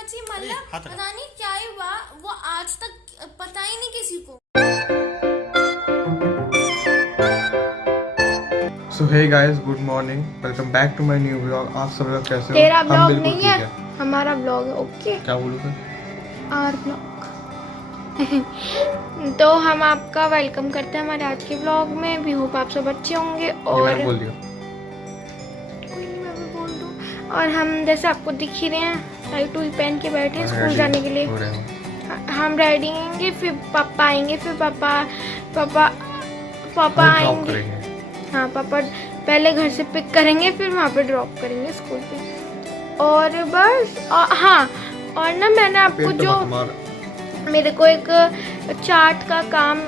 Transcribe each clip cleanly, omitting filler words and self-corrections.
मची, मतलब पता नहीं क्या ही हुआ, वो आज तक पता ही नहीं किसी को। So hey guys, good morning. Welcome back to my new vlog. आप सब लोग कैसे हो? तेरा हम ब्लॉग बिल्कुल नहीं ठीक है, हमारा ब्लॉग है। ओके, क्या बोलूँ फिर? R blog. तो हम आपका वेलकम करते हैं हमारे आज के ब्लॉग में। भी होप आप सब अच्छे होंगे। ये और मैंने बोल दिया। कोई नहीं, मैं भी बोल दूँ। और हम जैसे आपको दिख ही रहे हैं, टाई टूई पहन के बैठे हैं स्कूल जाने के लिए। हम रेडी होंगे, फिर पापा आएंगे, फिर पापा आएंगे। हाँ, पापा पहले घर से पिक करेंगे, फिर वहाँ पे ड्रॉप करेंगे स्कूल पे। और बस हाँ, और ना मैंने आपको जो मेरे को एक चार्ट का काम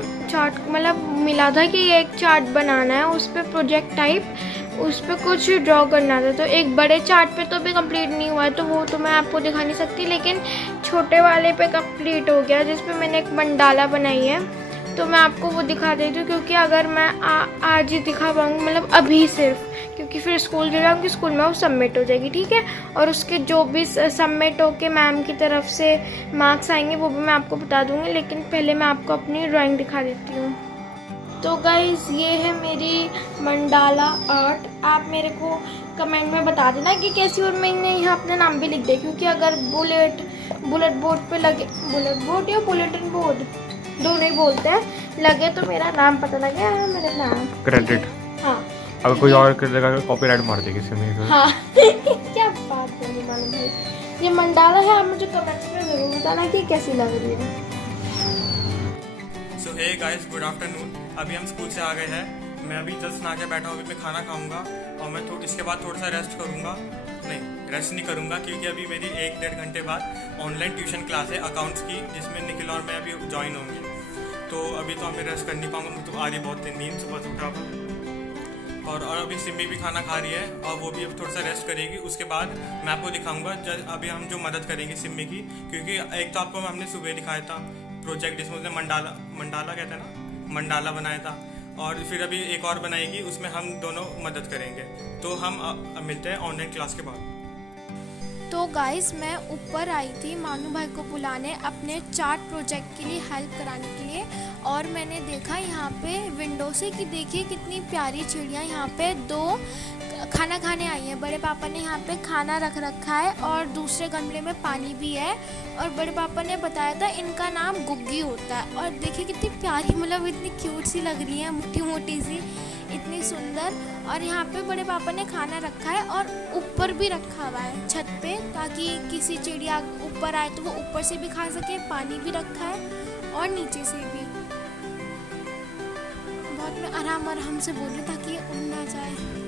मतलब मिला था कि एक चार्ट बनाना है, उस पर प्रोजेक्ट टाइप, उस पर कुछ ड्रॉ करना था। तो एक बड़े चार्ट पे तो अभी कंप्लीट नहीं हुआ है, तो वो तो मैं आपको दिखा नहीं सकती, लेकिन छोटे वाले पे कंप्लीट हो गया, जिस पे मैंने एक मंडाला बनाई है। तो मैं आपको वो दिखा देती हूँ, क्योंकि अगर मैं आज ही दिखा पाऊँगी, मतलब अभी सिर्फ, क्योंकि फिर स्कूल जो जाऊँगी स्कूल में वो सबमिट हो जाएगी, ठीक है। और उसके जो भी सबमिट होके मैम की तरफ से मार्क्स आएंगे वो भी मैं आपको बता दूँगी, लेकिन पहले मैं आपको अपनी ड्राइंग दिखा देती हूँ। तो गाइस, ये है मेरी मंडाला आर्ट। आप मेरे को कमेंट में बता देना कि कैसी, और मैंने यहाँ अपना नाम भी लिख दिया, क्योंकि अगर बुलेट बोर्ड पे लगे, बुलेट बोर्ड या बुलेटिन बोर्ड दोनों ही बोलते हैं, लगे तो मेरा नाम पता लगे मेरा नाम क्रेडिट। हाँ, अगर कोई और कर देगा तो कॉपीराइट मार देगी इसमें। हाँ। क्या बात करने वाले भाई, ये मंडाला है। आप मुझे कमेंट्स में जरूर बताना कि कैसी लग रही है। सो हे गाइस, गुड आफ्टरनून। अभी हम स्कूल से आ गए हैं। मैं अभी जस्ट नहा के बैठा हूँ। अभी मैं खाना खाऊंगा और मैं इसके बाद थोड़ा सा रेस्ट करूंगा। नहीं, रेस्ट नहीं करूंगा, क्योंकि अभी मेरी 1-1.5 घंटे बाद ऑनलाइन ट्यूशन क्लास है अकाउंट्स की, जिसमें निखिल और मैं अभी ज्वाइन होंगे। तो अभी तो मैं रेस्ट कर नहीं पाऊंगा, मुझे तो आ रही बहुत नींद, सुबह से उठा था। और अभी सिमी भी खाना खा रही है और वो भी अब थोड़ा सा रेस्ट करेगी। उसके बाद मैं आपको दिखाऊंगा अभी हम जो मदद करेंगे सिमी की, क्योंकि एक तो आपको हमने सुबह दिखाया था प्रोजेक्ट, जिसमें उसने मंडाला कहते हैं ना, मंडाला बनाया था। और फिर अभी एक और बनाएगी, उसमें हम दोनों मदद करेंगे। तो हम मिलते हैं ऑनलाइन क्लास के बाद। तो गाइस, मैं ऊपर आई थी मानू भाई को बुलाने अपने चार्ट प्रोजेक्ट के लिए हेल्प कराने के लिए, और मैंने देखा यहाँ पे विंडो से कि देखिए कितनी प्यारी चिड़िया यहाँ पे दो खाना खाने आई है। बड़े पापा ने यहाँ पे खाना रख रखा है और दूसरे गमले में पानी भी है, और बड़े पापा ने बताया था इनका नाम गुग्गी होता है। और देखिए कितनी प्यारी, मतलब इतनी क्यूट सी लग रही है, मोटी मोटी सी, इतनी सुंदर। और यहाँ पे बड़े पापा ने खाना रखा है और ऊपर भी रखा हुआ है छत पे, ताकि किसी चिड़िया ऊपर आए तो वो ऊपर से भी खा सके। पानी भी रखा है और नीचे से भी। बहुत मैं आराम से बोल रही ताकि ये उड़ ना जाए।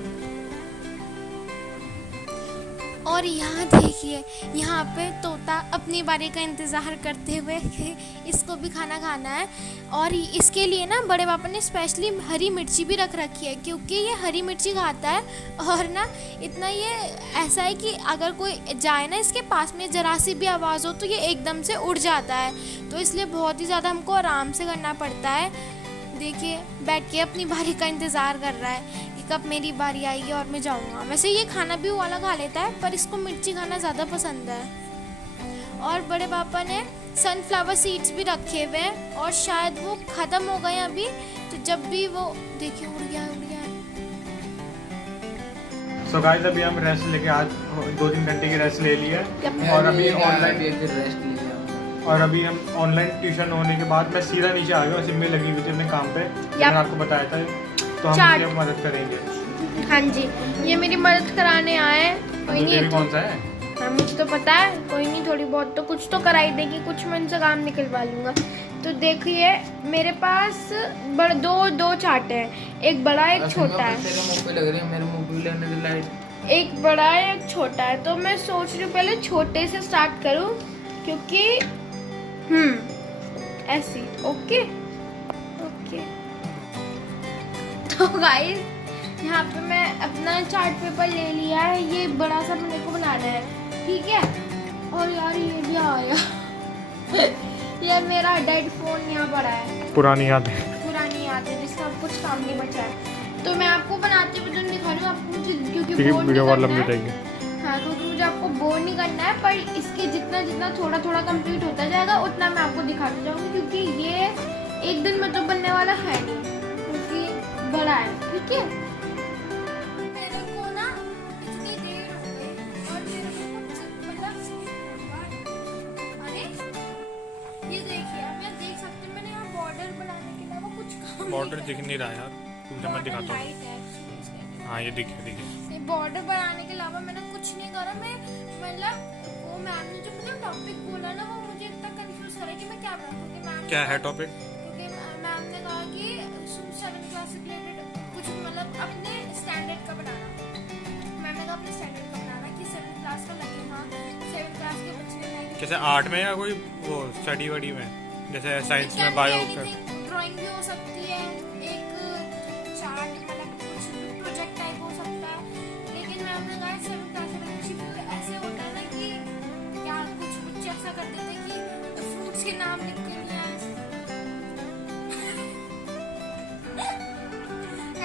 और यहाँ देखिए, यहाँ पे तोता अपनी बारी का इंतज़ार करते हुए कि इसको भी खाना खाना है। और इसके लिए ना बड़े पापा ने स्पेशली हरी मिर्ची भी रख रखी है, क्योंकि ये हरी मिर्ची खाता है। और ना इतना ये ऐसा है कि अगर कोई जाए ना इसके पास में, ज़रा सी भी आवाज़ हो तो ये एकदम से उड़ जाता है। तो इसलिए बहुत ही ज़्यादा हमको आराम से करना पड़ता है। देखिए, बैठ के अपनी बारी का इंतज़ार कर रहा है कि कब मेरी बारी आएगी और मैं जाऊंगा। वैसे ये खाना भी वाला खा लेता है, पर इसको मिर्ची खाना ज़्यादा पसंद है। और बड़े पापा ने सनफ्लावर सीड्स भी रखे हुए हैं, और शायद वो ख़त्म हो गए अभी, तो जब भी वो देखिए उड़ गया। सो गाइस, अभी हम रेस्ट लेके आज 2-3 घंटे की रेस्ट ले ली है, और अभी हम ऑनलाइन ट्यूशन होने के बाद मैं सीधा नीचे आ गया। सिमी लगी हुई थी अपने काम पे, मैंने आपको बताया था, तो हम उसकी मदद करेंगे। हाँ जी, ये मेरी मदद कराने आए। कोई नहीं, कौन सा है? हाँ, मुझे तो पता है, कोई नहीं, थोड़ी बहुत तो कुछ तो कराई देगी, कुछ मैं इनसे काम निकलवा लूँगा। तो देखिए, मेरे पास दो चार्ट हैं, एक बड़ा एक छोटा है। एक बड़ा है एक छोटा है, तो मैं सोच रही हूँ पहले छोटे से स्टार्ट करूँ, क्योंकि ऐसी। ओके। तो गाइस, यहाँ पे मैं अपना चार्ट पेपर ले लिया है, ये बड़ा सा मेरे को बनाना है, ठीक है। और यार ये भी आया। ये मेरा डेड फोन यहाँ पड़ा है, पुरानी याद है जिसका कुछ काम नहीं बचा है। तो मैं आपको बनाते हुए तो दिखा रही हूँ आपको, मुझे क्योंकि वीडियो और लंबी रहेगी। हाँ, क्योंकि मुझे आपको बोर नहीं करना है, पर इसके जितना जितना जितना थोड़ा थोड़ा कंप्लीट होता जाएगा उतना मैं आपको दिखाती जाऊंगी, क्योंकि ये एक दिन में तो बनने वाला है नहीं, क्योंकि बड़ा है। ठीक है, मेरे को ना इतनी देर हो गई और मेरे को कुछ मतलब अरे ये देखिए, मैं देख सकती हूँ मैंने यहाँ बॉर्डर बनाने के अलावा कुछ काम बॉर्डर दिख नहीं रहा यार, तुमसे मैं दिखाता हूँ। लाइट है actually। हाँ ये दिखे बॉर्डर बनाने के अलावा मैंने कुछ नहीं करा। मैं मतलब वो मैम ने जो मुझे टॉपिक बोला ना, वो मुझे इतना कंफ्यूज कर रहा है कि मैं क्या बनाऊँ, क्योंकि मैम क्या है टॉपिक? क्योंकि मैम ने कहा कि 7th क्लास से रिलेटेड कुछ मतलब अपने स्टैंडर्ड का बनाना। मैम ने कहा अपने स्टैंडर्ड का बनाना कि 7th क्लास का लगे। हाँ 7th क्लास के बच्चे ने जैसे आर्ट में या कोई वो स्टडी वडी में, जैसे साइंस में बायो ड्राइंग भी हो सकती है, एक चार्ट मतलब कुछ प्रोजेक्ट टाइप हो सकता है। लेकिन मैम ने कहा 7th क्लास में बच्चे ऐसे होता है ना कि क्या कुछ ऐसा कर देते हैं कि फ्रूट्स के नाम लिख के लिए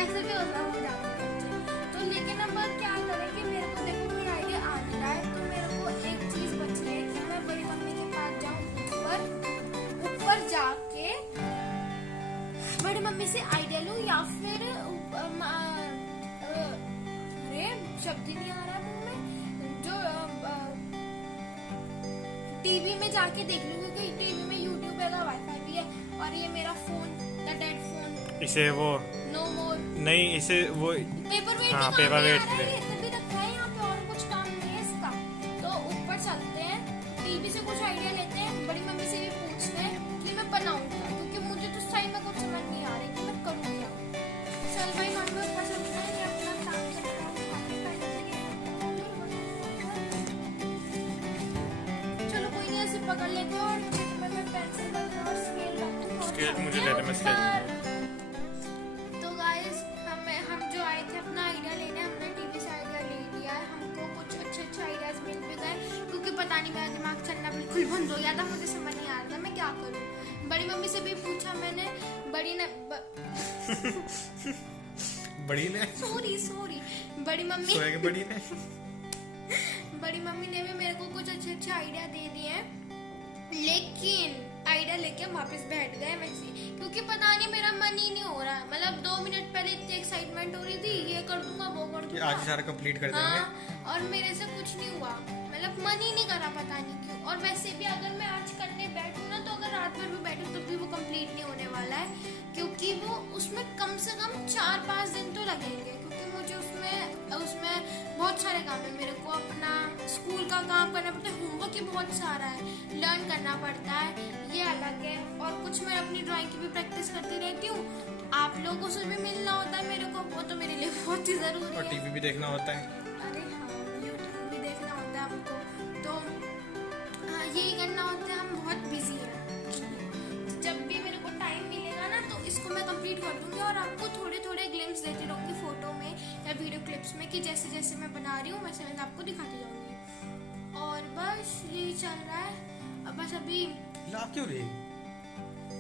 ऐसे भी होता हो जाता है बच्चे। तो लेकिन अब क्या करें कि मेरे को देखो कोई आइडिया आ नहीं रहा है, तो मेरे को एक चीज बच रही है कि मैं बड़ी मम्मी के पास जाऊँ, ऊपर जाके बड़ी मम्मी से आइडिया लूँ, या फिर अरे शब्द ही नहीं आ रहा मुंह में, जो टीवी में जाके देख लूँ, क्योंकि टीवी में यूट्यूब है, वाईफाई भी है, और ये मेरा फोन द डेड फोन इसे वो नो मोर नहीं, इसे वो पेपर वेट हाँ, पेपर वेट भी रखा है यहाँ पे, और कुछ काम नहीं है इसका। तो ऊपर चलते हैं, टीवी से कुछ आइडिया लेते हैं, बड़ी मम्मी से भी पूछते हैं कि मैं बनाऊंगा, क्योंकि मुझे तो सही में कुछ समझ नहीं आ रही कि मैं करूँ क्या। चल भाई मम्मी ऊपर चलते हैं, ये अपना काम करता हूँ। चलो कोई नहीं, ऐसे पकड़ लेते हैं, और मैं पेंसिल और स्केल रखूँ। स्केल मुझे दे दे, मैं स्केल। तो गाइस हम जो आए थे अपना आइडिया लेने, हमने टीवी से आइडिया ले लिया है। हमको कुछ अच्छे आइडियाज मिल भी गए, क्योंकि पता नहीं मेरा दिमाग चलना बिल्कुल बंद हो गया था, मुझे समझ नहीं आ रहा था मैं क्या करूं। बड़ी मम्मी से भी पूछा मैंने, बड़ी ने बड़ी ने सॉरी बड़ी मम्मी बड़ी मम्मी ने भी मेरे को कुछ अच्छे आइडिया दे दिए हैं, लेकिन आइडिया लेके हम वापस बैठ गए वैसे, क्योंकि पता नहीं मेरा मन ही नहीं हो रहा है। मतलब 2 मिनट पहले इतनी एक्साइटमेंट हो रही थी, ये कर दूंगा वो कर दूंगा, आज सारा कंप्लीट कर देंगे। हाँ, और मेरे से कुछ नहीं हुआ, मतलब मन ही नहीं करा, पता नहीं क्यों। और वैसे भी अगर मैं आज करने बैठूं ना, तो अगर रात भर भी बैठूं तब भी वो कंप्लीट नहीं होने वाला है, क्योंकि वो उसमें कम से कम 4-5 दिन तो लगेंगे, क्योंकि मुझे उसमें बहुत सारे काम है। मेरे को अपना स्कूल का काम करना पड़ता है, होमवर्क ही बहुत सारा है, लर्न करना पड़ता है, ये अलग है। और कुछ मैं अपनी ड्राइंग की भी प्रैक्टिस करती रहती हूँ, आप लोगों से भी मिलना होता है मेरे को, वो तो मेरे लिए बहुत ही जरूरी है। और टीवी भी देखना होता है। अरे हाँ, यूट्यूब भी देखना होता है हमको, तो हाँ, यही करना होता है, हम बहुत बिजी हैं। जब भी मेरे को टाइम मिलेगा ना, तो इसको मैं कंप्लीट कर दूंगी, और आपको थोड़े ग्लिम्स देती रहूँगी फोटो में या वीडियो क्लिप्स में, कि जैसे जैसे मैं बना रही हूँ वैसे वैसे आपको दिखाती जाऊँगी। और बस यही चल रहा है। अब बस अभी ला क्यों रही?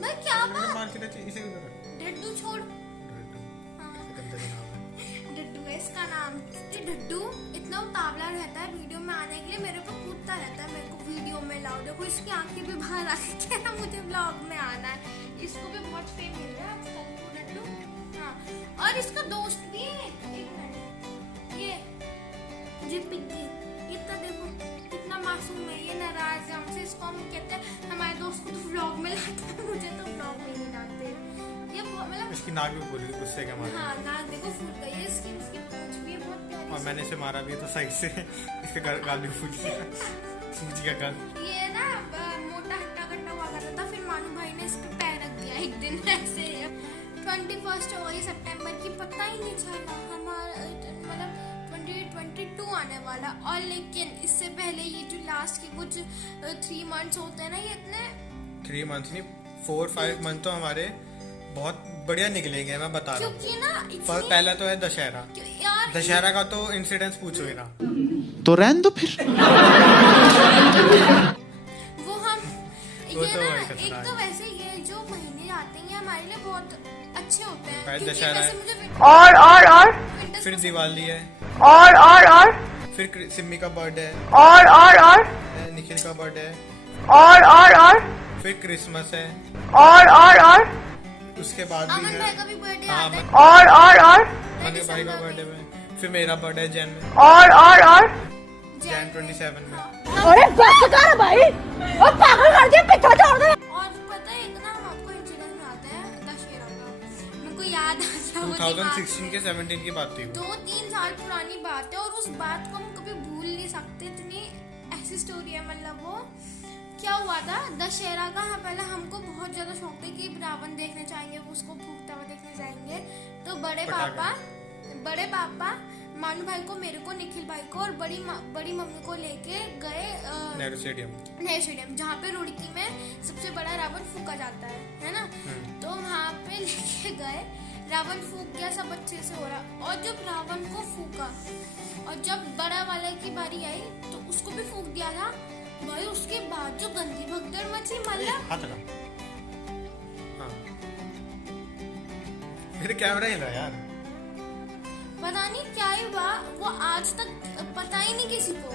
मैं क्या बात, मान के रखी इसे भी रख। डड्डू छोड़, हाँ डड्डू है इसका नाम। ये डड्डू इतना उतावला रहता है वीडियो में आने के लिए, मेरे को कूदता रहता है, मेरे को वीडियो में लाओ। देखो इसकी आंखें भी बाहर आ गई है ना, मुझे ब्लॉग में आना है। इसको भी बहुत फेम मिल रहा है आजकल को डड्डू। हाँ, और इसका दोस्त भी है, एक मिनट, ये पिग्गी, इतना देखो कितना मासूम है, ये नाराज है हमसे। इसको हम कहते हैं हमारे दोस्त को तो व्लॉग में लाते हैं, मुझे तो व्लॉग में नहीं लाते। ये मतलब इसकी नाक भी फूल गई गुस्से के मारे। हाँ, नाक देखो फूल गई है इसकी पूंछ भी है बहुत प्यारी। और मैंने इसे मारा भी है तो साइड से इसके गाल भी फूल गया, सूजी का गाल। ये ना मोटा हट्टा कट्टा हुआ करता था, फिर मानू भाई ने इस पे पैर रख दिया एक दिन ऐसे। 21 हो गई सितंबर की, पता ही नहीं चला हमारा, मतलब 2022 आने वाला। और लेकिन इससे पहले ये जो लास्ट के कुछ 3 मंथ्स होते हैं ना, ये इतने 3 मंथ नहीं 4-5 मंथ तो हमारे बहुत बढ़िया निकलेंगे, मैं बता रहा हूँ। क्योंकि ना पहला तो है दशहरा। यार दशहरा का तो इंसिडेंस पूछो ही ना, तो रहने दो फिर। वो हम वो ये तो ना वही एक तो वैसे ये जो महीने आते हैं ये हमारे लिए बहुत अच्छे होते हैं, पहले क्योंकि दशहरा वैसे है। मुझे फिर दिवाली है, फिर सिम्मी का बर्थडे है, और निखिल का बर्थडे है, और फिर क्रिसमस है, और उसके बाद भी अमन है भाई का भी बर्थडे हाँ, आता है। और अमन भाई का बर्थडे में, फिर मेरा बर्थडे है जैन में, और जैन 27 में। अरे बस कर भाई, ओ पागल कर दिया, पीछे छोड़ दे। और पता है एक ना हम आपको इंसिडेंट आता है दशहरा का, मेरे को याद आ गया वो दिमाग 2016 में। के 17 की बात थी वो। 2-3 साल पुरानी बात है और उस बात को हम कभी भूल नहीं सकते, इतनी ऐसी स्टोरी है। मतलब वो क्या हुआ था दशहरा का, हाँ पहले हमको बहुत ज्यादा शौक था कि रावण देखने जाएंगे, उसको फूकता हुआ देखने जाएंगे। तो बड़े पापा मानू भाई को, मेरे को, निखिल भाई को और बड़ी मम्मी को लेके गए नेहरू स्टेडियम, जहाँ पे रुड़की में सबसे बड़ा रावण फूका जाता है ना। तो वहाँ पे लेके गए, रावण फूक गया, सब अच्छे से हो रहा। और जब रावण को फूका और जब बड़ा वाले की बारी आई तो उसको भी फूक दिया था भाई। उसके बाद जो गंदी भगदड़ मची, मतलब हाथ लगा। हाँ। मेरे कैमरा हिला यार। पता नहीं क्या ही हुआ, वो आज तक पता ही नहीं किसी को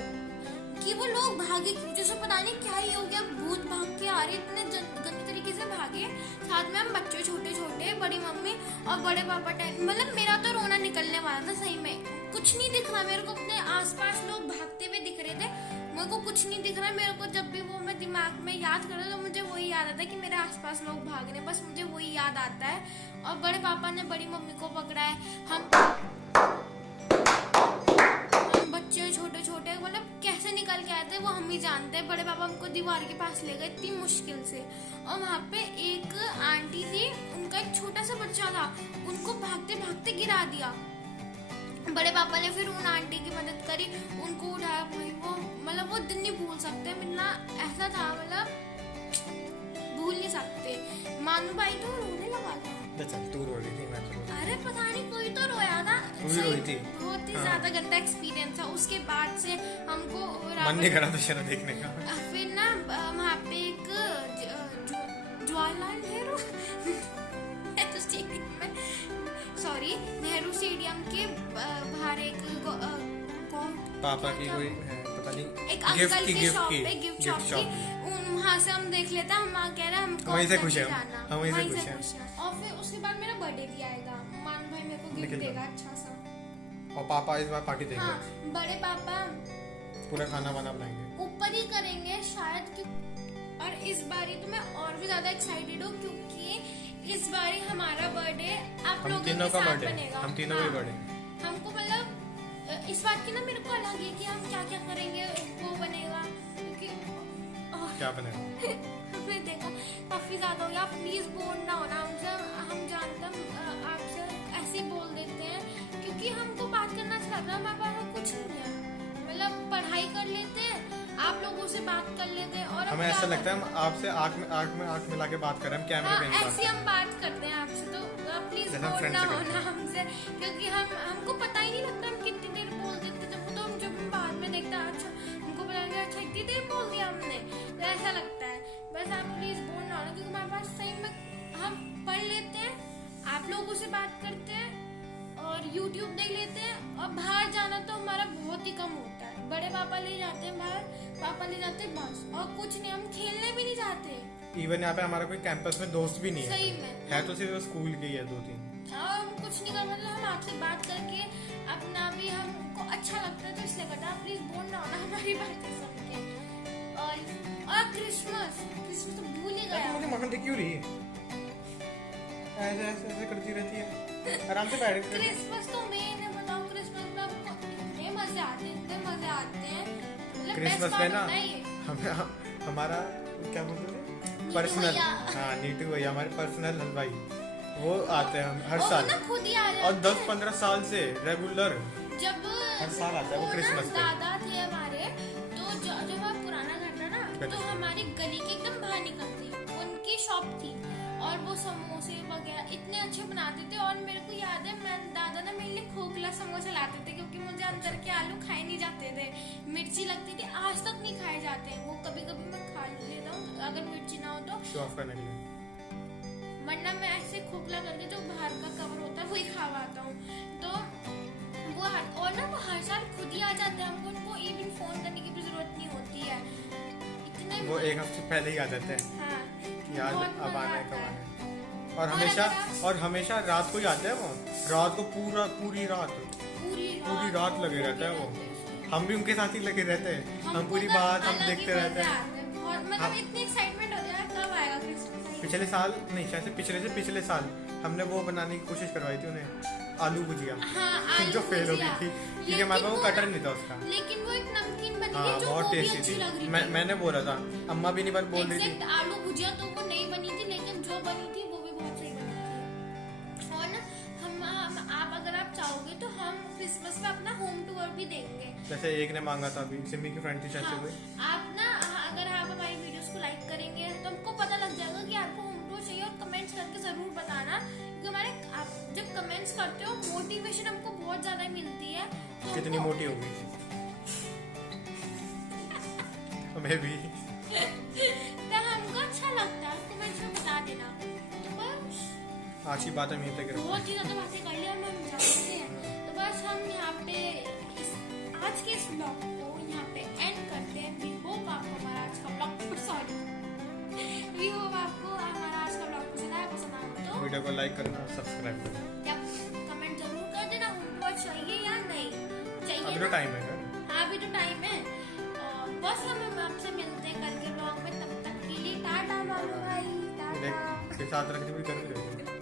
कि वो लोग भागे क्यों। जैसे पता नहीं क्या ही हो गया, भूत भाग के आ रहे, इतने गंदे तरीके से भागे। साथ में हम बच्चे छोटे छोटे, बड़ी मम्मी और बड़े पापा टाइम, मतलब मेरा तो रोना निकलने वाला था सही में। कुछ नहीं दिख रहा मेरे को, अपने आसपास लोग भागते हुए दिख रहे थे, मेरे को कुछ नहीं दिख रहा। मेरे को जब भी वो मैं दिमाग में याद करता तो मुझे वही याद आता है कि मेरे आसपास लोग भाग रहे, बस मुझे वही याद आता है। और बड़े पापा ने बड़ी मम्मी को पकड़ा है, हम बच्चे छोटे छोटे, मतलब कैसे निकल के आए थे वो हम ही जानते हैं। बड़े पापा हमको दीवार के पास ले गए इतनी मुश्किल से, और वहाँ पे एक आंटी थी, उनका एक छोटा सा बच्चा था, उनको भागते भागते गिरा दिया। बड़े पापा ने फिर उन आंटी की मदद करी, उनको उठाया। भाई वो मतलब वो दिन नहीं भूल सकते, मिलना ऐसा था, मतलब भूल नहीं सकते। मानू भाई तो रोने लगा था। चल तू रो रही थी, मैं तो रो रही थी। अरे पता नहीं कोई तो रोया था, तू भी रोई थी। बहुत ही ज्यादा गंदा एक्सपीरियंस था। उसके बाद से हमको मन नहीं करा दशहरा देखने का। फिर ना वहाँ पे एक जवाहरलाल नेहरू स्टेडियम में, सॉरी नेहरू स्टेडियम के बाहर एक पापा की कोई है, पता नहीं, एक अंकल की शॉप है, गिफ्ट शॉप की। वहाँ से हम देख लेते हैं, हम कह रहे हैं हमको वहीं से खुश हैं, जाना, हम वहीं से खुश हैं। और फिर उसके बाद मेरा बर्थडे भी आएगा, मान भाई मेरे को गिफ्ट निकल देगा अच्छा सा। और पापा इस बार पार्टी देंगे, हाँ, बड़े पापा पूरा खाना वाना बनाएंगे, ऊपर ही करेंगे शायद और इस बारी तो मैं और भी ज्यादा एक्साइटेड हूँ क्योंकि इस बारी हमारा बर्थडे आप हम लोगों तीनों के का साथ बर्थडे, बनेगा। हम तीनों का बर्थडे। हमको मतलब इस बात की ना मेरे को अलग है कि हम क्या क्या करेंगे, वो बनेगा क्योंकि क्या बनेगा हमने देखा काफी ज्यादा हो गया। प्लीज बोल ना होना हमसे, हम जानते हैं आपसे ऐसे ही बोल देते हैं क्योंकि हमको बात करना अच्छा लगता है। हमारे पास कुछ नहीं है, मतलब पढ़ाई कर लेते हैं, आप लोगों से बात कर लेते हैं और हमें ऐसा लगता है हम आपसे आँख मिला के बात कर रहे हैं, हम कैमरे पे नहीं बात ऐसे हम बात करते हैं आपसे। तो प्लीज जैसे हम बोल friends ना से करते होना हमसे क्योंकि हमको पता ही नहीं लगता हम कितनी देर बोल देते थे। तो हम जब बाद में देखते हैं अच्छा हमको पता लगा अच्छा इतनी देर बोल दिया हमने, तो ऐसा लगता है। बस आप प्लीज बोल ना होना क्योंकि हमारे पास सही में हम पढ़ लेते हैं, आप लोगों से बात करते हैं और YouTube देख लेते हैं, और बाहर जाना तो हमारा बहुत ही कम होता है। बड़े पापा ले जाते हैं बाहर, पापा ले जाते हैं बस, और कुछ नहीं, हम खेलने भी नहीं जाते। इवन यहाँ पे हमारा कोई कैंपस में दोस्त भी नहीं है, सही में है तो सिर्फ स्कूल के ही है 2-3। हम कुछ नहीं कर, मतलब हम आपसे बात करके अपना भी हमको अच्छा लगता है तो इसलिए करता है। प्लीज बोल ना होना हमारी बातें सुन के। और क्रिसमस तो भूल ही गया। मुझे मानते क्यों रही ऐसे करती रहती है, आराम से बैठ। क्रिसमस तो मैं बताऊं, क्रिसमस में हमको इतने मजे आते हैं, मतलब क्रिसमस best में part ना होता है ये। हमारा क्या बोलते हैं पर्सनल, भैया। हाँ नीटू भैया हमारे पर्सनल हलवाई, वो आते हैं हर और साल, वो ना खुद ही आ जाते और हैं। 10-15 साल से रेगुलर जब हर साल आता है वो ना क्रिसमस पे। दादा थे हमारे, तो जो हमारा पुराना घर था ना, तो हमारी गली के एकदम बाहर निकलती उनकी शॉप थी, और वो समोसे वगैरह इतने अच्छे बनाते थे। और मेरे को याद है मैं दादा ना मेरे लिए खोखला समोसे लाते थे क्योंकि मुझे अंदर के आलू खाए नहीं जाते थे, मिर्ची लगती थी, आज तक नहीं खाए जाते। वो कभी कभी मैं खा लेता हूँ अगर मिर्ची ना हो तो, शो ऑफ करने के लिए। वरना मैं ऐसे खोखला करके जो बाहर का कवर होता है वही खावाता हूँ। तो वो और ना वो हर साल खुद ही आ जाते हैं, हमको उनको इवन फोन करने की भी जरूरत नहीं होती है, इतने वो एक हफ्ते पहले ही आ जाते हैं हाँ, कि आज बहुत अब मजा आना है आता कब है। आना है। और और हमेशा अगर आप- और हमेशा रात को ही आते हैं वो, रात को पूरी रात पूरी रात लगे रहता है वो। हम भी उनके साथ ही लगे रहते हैं, हम पूरी बात हम देखते रहते हैं। बहुत मतलब हम- इतनी एक्साइटमेंट होती है कब आएगा क्रिसमस। पिछले साल नहीं, शायद से पिछले साल हमने वो बनाने की कोशिश करवाई थी उन्हें, आलू भुजिया, हाँ, आलू जो फेल हो भुजिया। गई थी क्योंकि हमारे पास वो लेकिन कटर नहीं था उसका। लेकिन वो एक नमकीन बनी हाँ थी जो बहुत वो भी टेस्टी अच्छी थी। लग रही थी। मैंने बोला था, अम्मा भी नहीं बार बोल रही एग्जैक्ट थी। आलू भुजिया तो वो नहीं बनी थी, लेकिन जो बनी थी वो भी बहुत सही बनी थी। और ना हम आप अगर आप चाहोगे तो हम क्रिसमस में अपना होम टूर भी देंगे। जैसे एक ने मांगा था अभी, सिमी की फ्रेंड थी शायद हाँ, से कोई। आप ना अगर आप हमारी वीडियोस को लाइक करेंगे तो हमको पता लग जाएगा कि आपको होम टूर चाहिए, और कमेंट्स करके जरूर बताना, क्योंकि हमारे आप जब कमेंट्स करते हो मोटिवेशन हमको बहुत ज्यादा मिलती है। तो कितनी हमको- मोटी हो गई मैं भी। तो हमको अच्छा लगता है, कमेंट्स में बता देना। तो बस आज की बात हम यहीं तक रखते हैं। बहुत ही ज्यादा बातें कर लिया, हम जानते हैं। तो बस हम यहाँ पे आज के इस ब्लॉग को यहाँ पे एंड करते हैं। वी होप आपको हमारा आज का ब्लॉग वी होप आपको हमारा आज का ब्लॉग पसंद आया तो वीडियो को लाइक करना, सब्सक्राइब करना। या कमेंट जरूर कर देना हमको चाहिए या नहीं चाहिए। अभी तो ना? टाइम है ना? हाँ अभी तो टाइम है। और बस हम आपसे मिलते हैं कल के ब्लॉग में, तब तक के लिए टाटा बाय बाय। टाटा। देख, साथ रखने भी कर